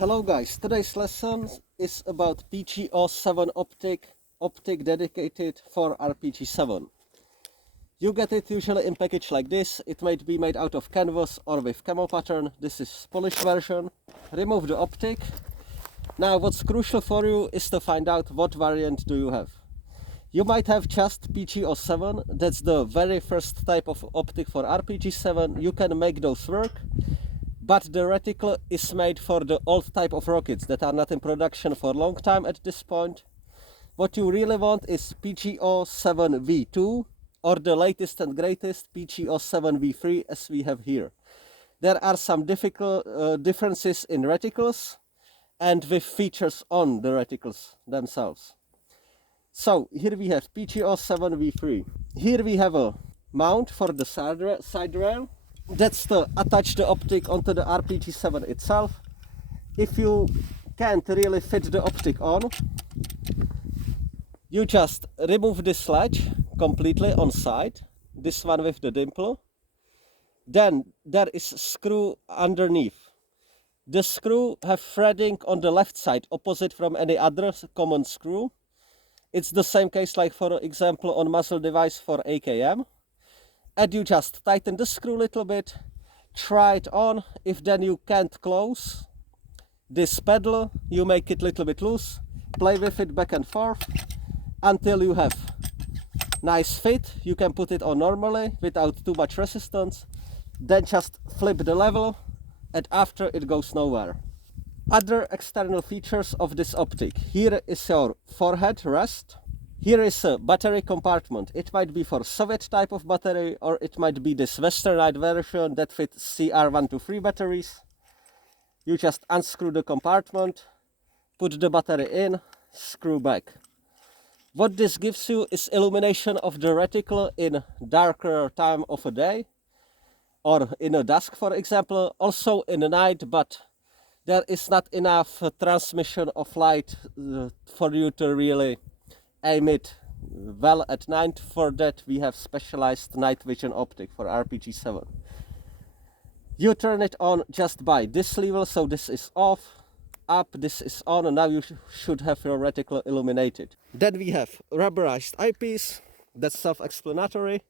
Hello guys, today's lesson is about PGO-7 optic dedicated for RPG-7. You get it usually in package like this. It might be made out of canvas or with camo pattern. This is polished version. Remove the optic. Now what's crucial for you is to find out what variant do you have. You might have just PGO-7, that's the very first type of optic for RPG-7. You can make those work. But the reticle is made for the old type of rockets that are not in production for a long time at this point. What you really want is PGO-7V2 or the latest and greatest PGO-7V3 as we have here. There are some differences in reticles and with features on the reticles themselves. So here we have PGO-7V3. Here we have a mount for the side rail. That's to attach the optic onto the RPG-7 itself. If you can't really fit the optic on, you just remove this ledge completely on side, this one with the dimple. Then there is a screw underneath. The screw have threading on the left side opposite from any other common screw. It's the same case like for example on muzzle device for AKM. And you just tighten the screw a little bit, try it on. If then you can't close this pedal, you make it a little bit loose, play with it back and forth until you have nice fit. You can put it on normally without too much resistance, then just flip the level and after it goes nowhere. Other external features of this optic. Here is your forehead rest. Here is a battery compartment. It might be for Soviet type of battery or it might be this westernized version that fits CR123 batteries. You just unscrew the compartment, put the battery in, screw back. What this gives you is illumination of the reticle in darker time of a day or in a dusk for example, also in the night, but there is not enough transmission of light for you to really aim it well at night. For that we have specialized night vision optic for RPG-7. You turn it on just by this lever, so this is off, up, this is on, and now you should have your reticle illuminated. Then we have rubberized eyepiece, that's self-explanatory,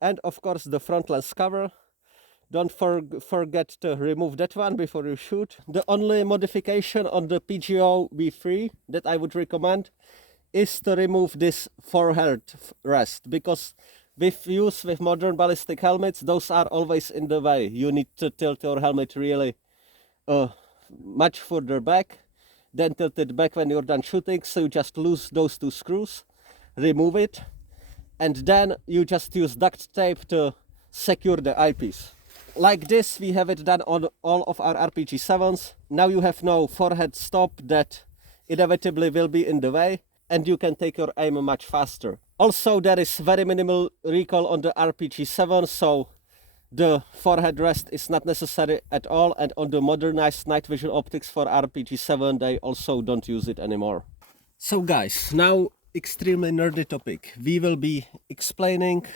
and of course the front lens cover. Don't forget to remove that one before you shoot. The only modification on the PGO-V3 that I would recommend is to remove this forehead rest, because with modern ballistic helmets, those are always in the way. You need to tilt your helmet really much further back, then tilt it back when you're done shooting. So you just lose those two screws, remove it, and then you just use duct tape to secure the eyepiece. Like this, we have it done on all of our RPG-7s. Now you have no forehead stop that inevitably will be in the way, and you can take your aim much faster. Also, there is very minimal recoil on the RPG-7, so the forehead rest is not necessary at all, and on the modernized night vision optics for RPG-7, they also don't use it anymore. So guys, now extremely nerdy topic. We will be explaining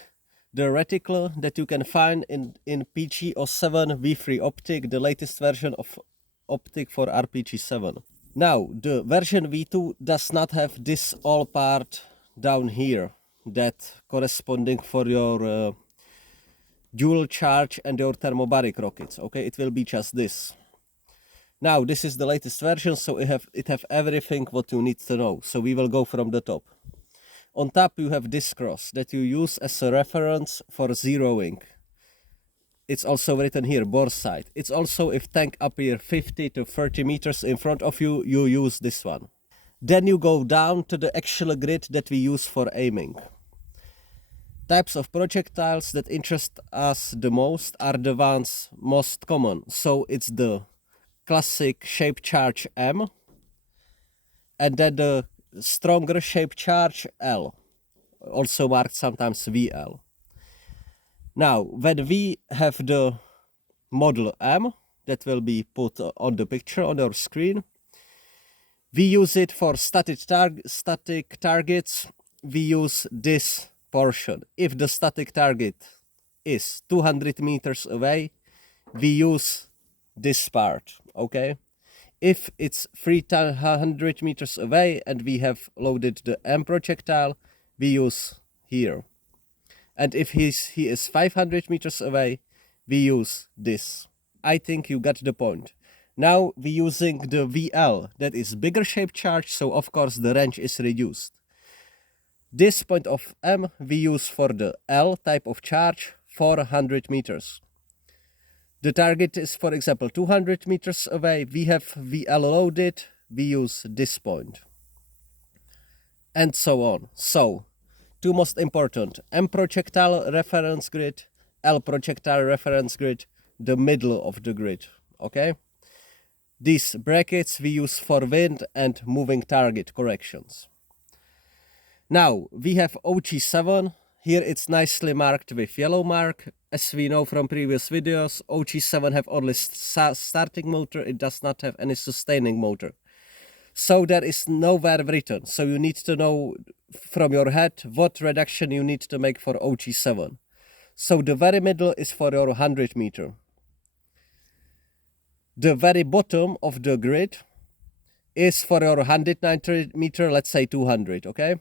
the reticle that you can find in PGO-7V3 optic, the latest version of optic for RPG-7. Now, the version V2 does not have this all part down here, that corresponding for your dual charge and your thermobaric rockets. Okay, it will be just this. Now, this is the latest version, so it have everything what you need to know. So we will go from the top. On top you have this cross that you use as a reference for zeroing. It's also written here, bore sight. It's also if tank appear 50 to 30 meters in front of you, you use this one. Then you go down to the actual grid that we use for aiming. Types of projectiles that interest us the most are the ones most common. So it's the classic shape charge M, and then the stronger shape charge L, also marked sometimes VL. Now, when we have the model M that will be put on the picture on our screen, we use it for static targets. We use this portion. If the static target is 200 meters away, we use this part, okay? If it's 300 meters away and we have loaded the M projectile, we use here. And if he is 500 meters away, we use this. I think you got the point. Now we're using the VL, that is bigger shape charge, so of course the range is reduced. This point of M we use for the L type of charge, 400 meters. The target is, for example, 200 meters away. We have VL loaded, we use this point. And so on. So, two most important, M projectile reference grid, L projectile reference grid, the middle of the grid, okay? These brackets we use for wind and moving target corrections. Now, we have OG7. Here it's nicely marked with yellow mark. As we know from previous videos, OG7 have only starting motor, it does not have any sustaining motor. So there is nowhere written, so you need to know from your head what reduction you need to make for OG7. So the very middle is for your 100 meter. The very bottom of the grid is for your 190 meter, let's say 200, okay?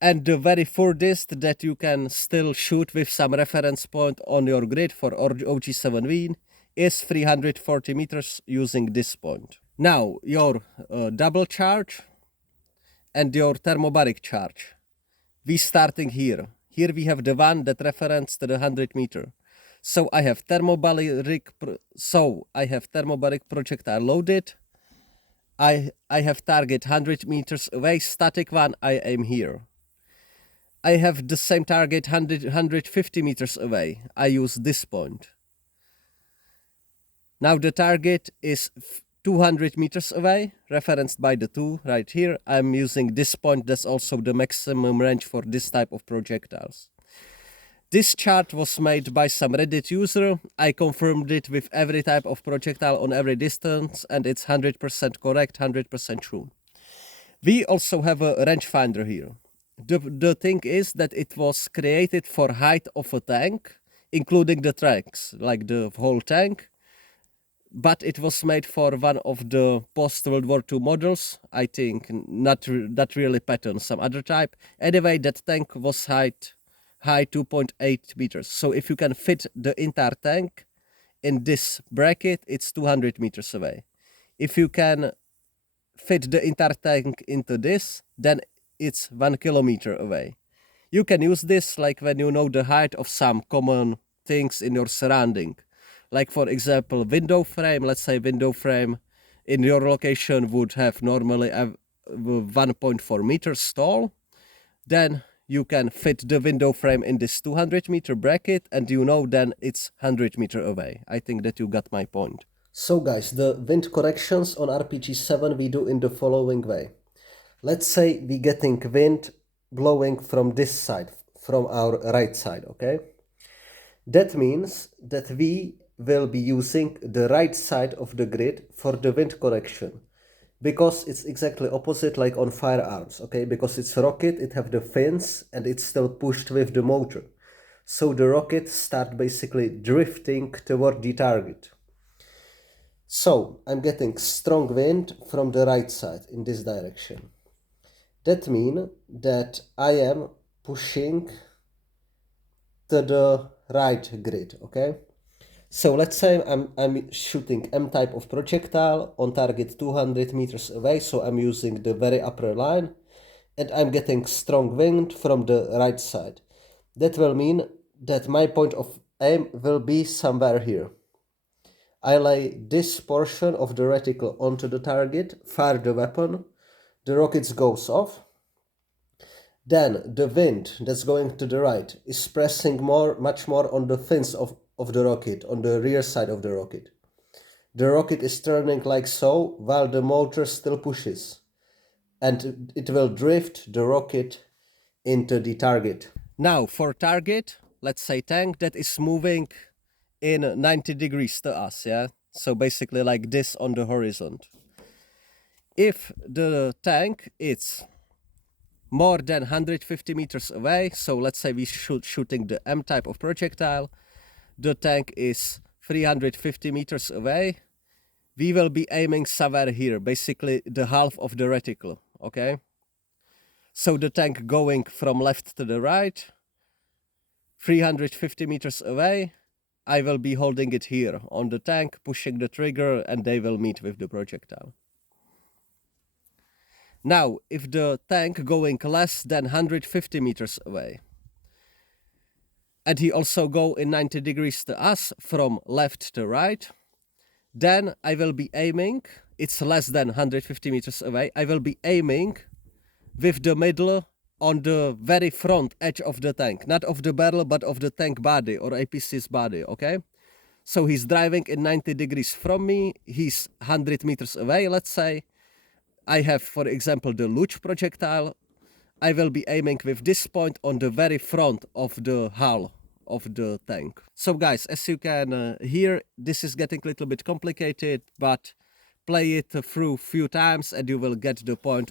And the very furthest that you can still shoot with some reference point on your grid for OG7V is 340 meters using this point. Now, your double charge and your thermobaric charge. We starting here. Here we have the one that reference to the 100 meter. So I have thermobaric projectile loaded. I have target 100 meters away, static one, I aim here. I have the same target 150 meters away. I use this point. Now the target is 200 meters away, referenced by the 2 right here. I'm using this point, that's also the maximum range for this type of projectiles. This chart was made by some Reddit user. I confirmed it with every type of projectile on every distance, and it's 100% correct, 100% true. We also have a rangefinder here. The thing is that it was created for height of a tank, including the tracks, like the whole tank. But it was made for one of the post-World War II models, I think, not really pattern, some other type. Anyway, that tank was high 2.8 meters. So if you can fit the entire tank in this bracket, it's 200 meters away. If you can fit the entire tank into this, then it's 1 kilometer away. You can use this like when you know the height of some common things in your surrounding. Like for example, window frame, let's say window frame in your location would have normally 1.4 meters tall. Then you can fit the window frame in this 200 meter bracket and you know then it's 100 meter away. I think that you got my point. So guys, the wind corrections on RPG-7 we do in the following way. Let's say we getting wind blowing from this side, from our right side, okay? That means that we will be using the right side of the grid for the wind correction, because it's exactly opposite like on firearms, okay? Because it's rocket, it have the fins and it's still pushed with the motor. So the rocket start basically drifting toward the target. So I'm getting strong wind from the right side in this direction. That means that I am pushing to the right grid, okay? So let's say I'm shooting M type of projectile on target 200 meters away, so I'm using the very upper line, and I'm getting strong wind from the right side. That will mean that my point of aim will be somewhere here. I lay this portion of the reticle onto the target, fire the weapon, the rocket goes off. Then the wind that's going to the right is pressing much more on the fins of the rocket, on the rear side of the rocket. The rocket is turning like so, while the motor still pushes. And it will drift the rocket into the target. Now for target, let's say tank that is moving in 90 degrees to us, yeah? So basically like this on the horizon. If the tank is more than 150 meters away, so let's say we shooting the M type of projectile, the tank is 350 meters away, we will be aiming somewhere here, basically the half of the reticle, okay? So the tank going from left to the right, 350 meters away, I will be holding it here on the tank, pushing the trigger, and they will meet with the projectile. Now, if the tank going less than 150 meters away, and he also go in 90 degrees to us from left to right, then I will be aiming, it's less than 150 meters away, I will be aiming with the middle on the very front edge of the tank, not of the barrel, but of the tank body or APC's body, okay? So he's driving in 90 degrees from me, he's 100 meters away, let's say. I have, for example, the Luch projectile. I will be aiming with this point on the very front of the hull of the tank. So guys, as you can hear, this is getting a little bit complicated, but play it through a few times and you will get the point